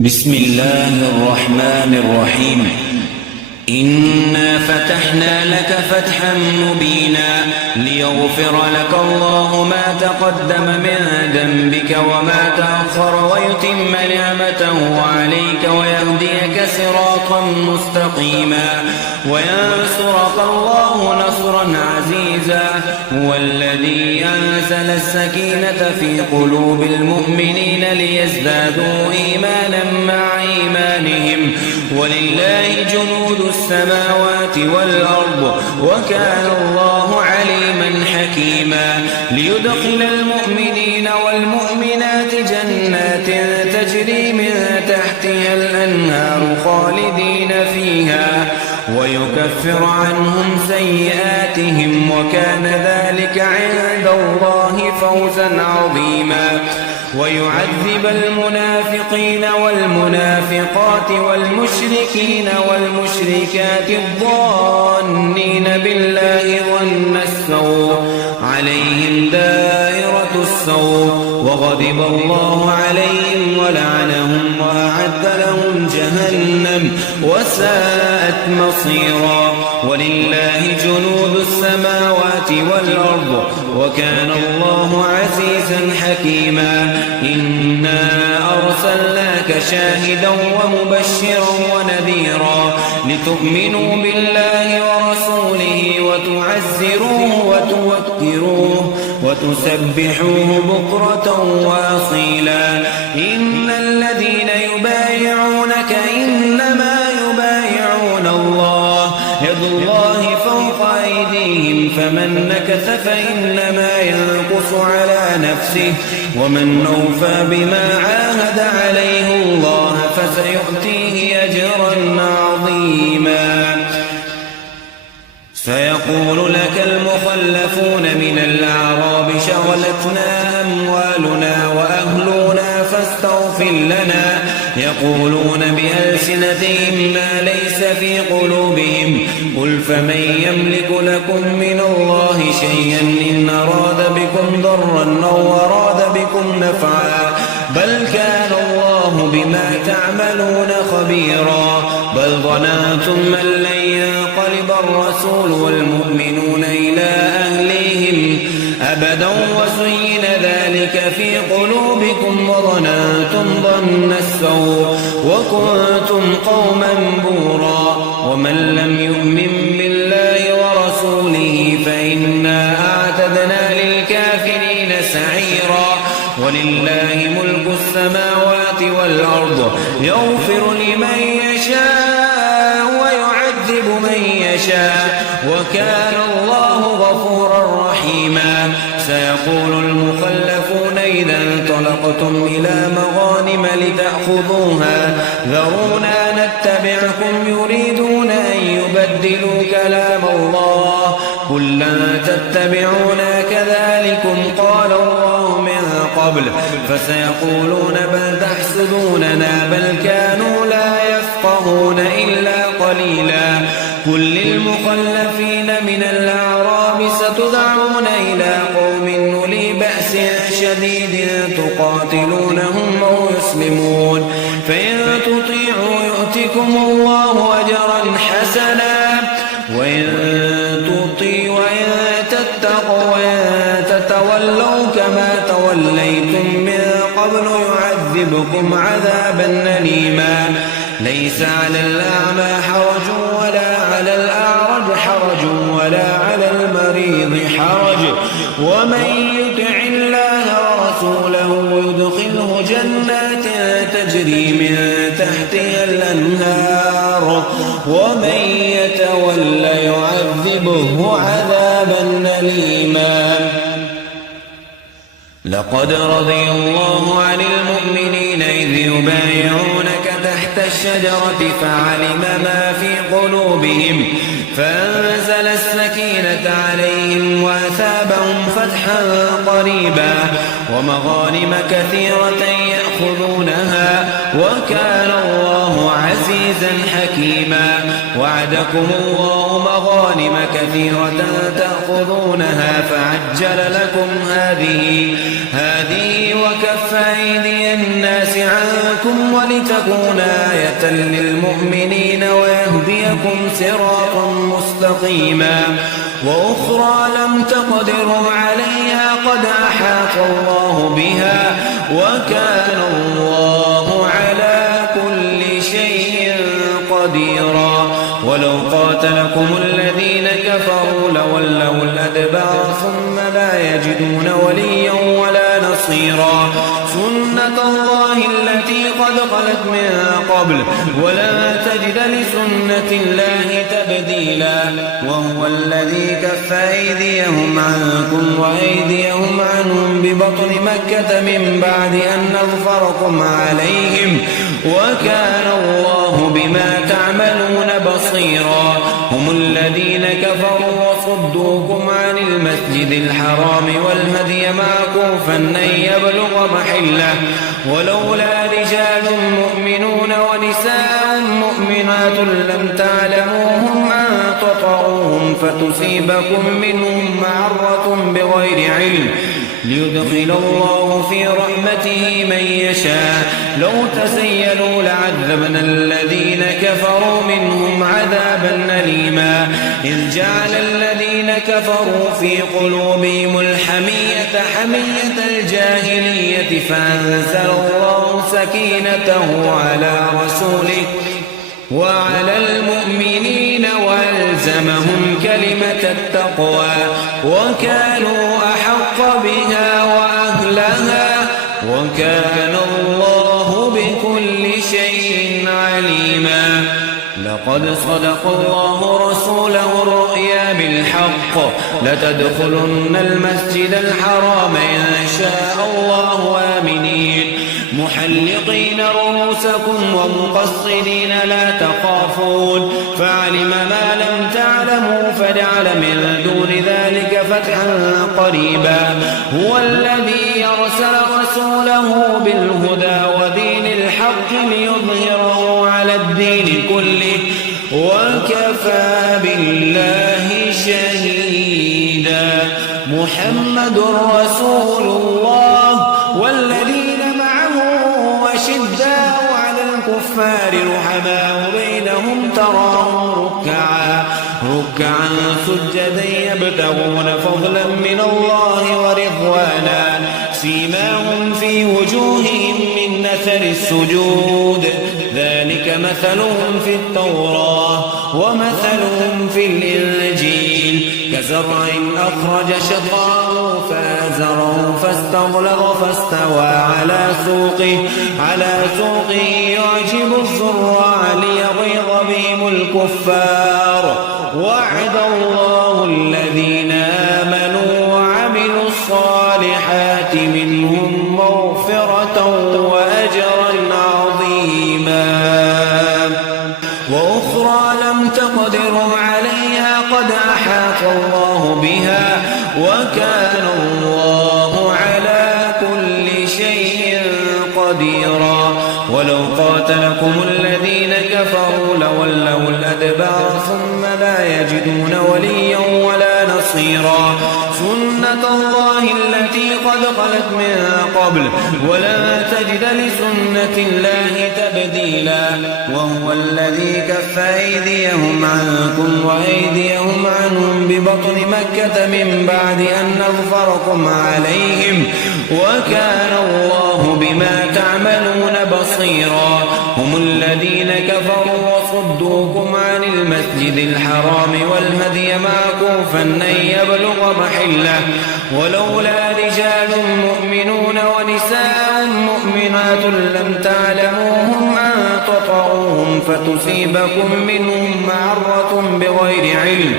بسم الله الرحمن الرحيم. إنا فتحنا لك فتحا مبينا ليغفر لك الله ما تقدم من ذنبك وما تأخر ويتم نعمته عليك ويهديك صراطا مستقيما وينصرك الله نصرا عزيزا. هو الذي أنزل السكينة في قلوب المؤمنين ليزدادوا إيمانا مع إيمانهم ولله جنود السماوات والأرض وكان الله عليما حكيما. ليدخل المؤمنين والمؤمنات جنات تجري من تحتها الأنهار خالدين فيها ويكفر عنهم سيئاتهم وكان ذلك عند الله فوزا عظيما. ويعذب المنافقين والمنافقات والمشركين والمشركات الظانين بالله ظن السوء عليهم دائرة السوء وغضب الله عليهم ولعنهم وأعد لهم جهنم وساءت مصيرا. ولله جنود السماوات والأرض وكان الله عزيزا حكيما. إنا أرسلناك شاهدا ومبشرا ونذيرا لتؤمنوا بالله ورسوله وتعزروه وتوكروه وتسبحوه بكرة وأصيلا. إن الذين يبايعونك إنما يبايعون الله يد الله فوق أيديهم فمن نكث فإنما ينكث على نفسه ومن أوفى بما عاهد عليه الله فسيؤتيه أجرا عظيما. سيقول لك المخلفون من الأعراب شغلتنا أموالنا وأهلنا فاستغفر لنا يقولون بألسنتهم ما ليس في قلوبهم قل فمن يملك لكم من الله شيئا إن أراد بكم ضرا أو أراد بكم نفعا بل كان الله بما تعملون خبيرا. بل ظننتم أن لن ينقلب الرسول والمؤمنون إلى أهليهم أبدا وزين ذلك في قلوبكم وظننتم ظن السوء وكنتم قوما بورا. ومن لم يؤمن بالله ورسوله فإنا أعتدنا للكافرين سعيرا. ولله ملك السماوات والأرض يغفر لمن يشاء ويعذب من يشاء وكان الله غفورا رحيما. سيقول المخلفون إذا انطلقتم إلى مغانم لتأخذوها ذرونا نتبعكم يريدون أن يبدلوا كلام الله قل لن تتبعونا كذلكم قال الله من قبل فسيقولون بل تحسدوننا بل كانوا لا يفقهون إلا قليلا. قل للمخلفين من الأعراب ستدعون إلى قوم أولي بأس شديد تقاتلونهم أو يسلمون فإن تطيعوا يؤتكم الله أجرا حسنا وإن تتقوا وإن تتولوا كما توليتم من قبل يعذبكم عذابا أليما. ليس على الأعمى حرج ولا على الأعرج حرج ولا على المريض حرج ومن يطع الله ورسوله يدخله جنات تجري من تحتها الأنهار ومن يتول يعذبه عذابا أليما. لقد رضي الله عن المؤمنين إذ يبايعونك تحت الشجرة فعلم ما في قلوبهم فأنزل السكينة عليهم وأثابهم فتحا قريبا ومغانم كثيرة يأخذونها وكان الله عزيزا عزيزا حكيما. وعدكم الله مغانم كثيرة تأخذونها فعجل لكم هذه وكف أيدي الناس عنكم ولتكون آية للمؤمنين ويهديكم صراطا مستقيما. وأخرى لم تقدروا عليها قد أحاط الله بها وكان الله على كل شيء قديرا. ولو قاتلكم الذين كفروا لولوا الأدبار ثم لا يجدون وليا ولا نصيرا. سنة الله التي قد خلت من قبل ولا تجد لسنة الله تبديلا. وهو الذي كف أيديهم عنكم وأيديهم عنهم ببطن مكة من بعد أن أظفركم عليهم وكان الله بما تعملون بصيرا. هم الذين كفروا وصدوكم عن المسجد الحرام والهدي معكوفا أن يبلغ محله ولولا رجال مؤمنون ونساء مؤمنات لم تعلموهم أن تطعوهم فتصيبكم منهم معرة بغير علم ليدخل الله في رحمته من يشاء. لو تسيلوا لعذبنا الذين كفروا منهم عذابا أليما. إذ جعل الذين كفروا في قلوبهم الحمية حمية الجاهلية فأنزل الله سكينته على رسوله وعلى المؤمنين وألزمهم كلمة التقوى وكانوا أحق بها وأهلها وكان الله بكل شيء عليما. لقد صدق الله رسوله الرؤيا بالحق لتدخلن المسجد الحرام إن شاء الله آمنين محلقين رؤوسكم ومقصرين لا تخافون فعلم ما لم تعلموا فجعل من دون ذلك فتحا قريبا. هو الذي يرسل رسوله بالهدى ودين الحق ليظهره على الدين كله وكفى بالله شهيدا. محمد رسول الله والذين أشداء على الكفار رحماء بينهم تراهم ركعا سجدا يبتغون فضلا من الله ورضوانا سيماهم في وجوههم من أثر السجود ذلك مثلهم في التوراة ومثلهم في الإنجيل كزرع أخرج شطأه فآزره فاستغلظ فاستوى على سوقه يعجب الزراع ليغيظ بهم الكفار. وعد الله الذين آمنوا وعملوا الصالحات منهم مغفرة وأجرا عظيما. وأخرى لم تقدروا عليها قد أحاط الله بها وكان الله على كل شيء قديرا. ولو قاتلكم الذين كفروا لولوا الأدبار ثم لا يجدون وليا ولا نصيرا. سنة الله التي قد خلت من قبل ولا تجد لسنة الله تبديلا. وهو الذي كف أيديهم عنكم وأيديهم عنهم ببطن مكة من بعد أن أظفركم عليهم وكان الله بما تعملون بصيرا. هم الذين كفروا وصدوكم عن المسجد الحرام والهدي معكوفا أن يبلغ محله ولولا رجال مؤمنون ونساء مؤمنات لم تعلموهم أن تطعوهم فتصيبكم منهم معرة بغير علم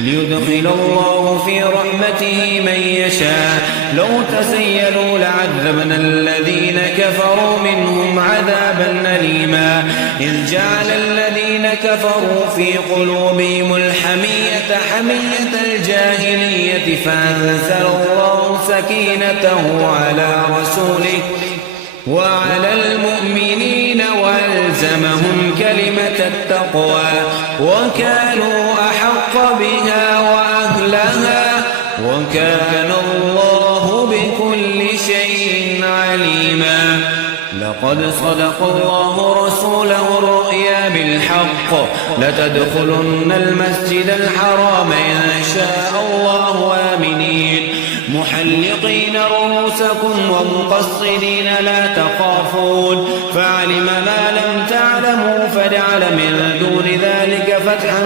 ليدخل الله في رحمته من يشاء. لو تسيلوا لعذبنا الذين كفروا منهم عذابا أليما. إذ جعل الذين كفروا في قلوبهم الحمية حمية الجاهلية فأنزل الله سكينته على رسوله وعلى المؤمنين وألزمهم كلمة التقوى وكانوا أحق بها وأهلها وكان الله بكل شيء عليما. لقد صدق الله رسوله الرؤيا بالحق لتدخلن المسجد الحرام إن شاء الله آمنين محلقين رؤوسكم ومقصرين لا تخافون فعلم ما لم تعلموا فجعل من دون ذلك فتحا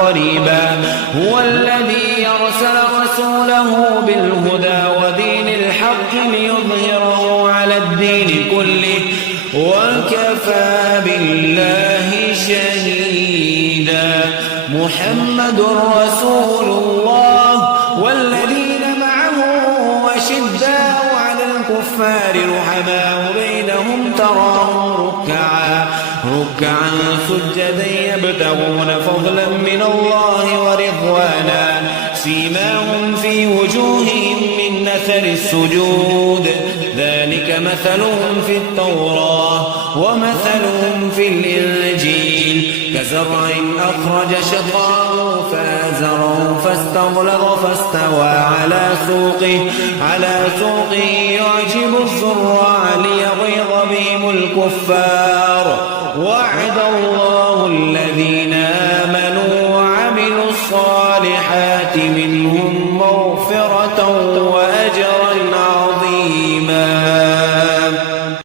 قريبا. هو الذي يرسل رسوله بالهدى ودين الحق ليظهره على الدين كله وكفى بالله شهيدا. محمد رسول الله والذين معه أشداء على الكفار رحماء بينهم تراهم ركعا سجدا يبتغون فضلا من الله ورضوانا سيماهم في وجوههم من أثر السجود ذلك مثلهم في التوراة ومثلهم في الإنجيل كزرع أخرج شطأه فآزره فاستغلظ فاستوى على سوقه يعجب الزراع ليغيظ بهم الكفار. وعد الله الذين آمنوا وعملوا الصالحات منهم مغفرة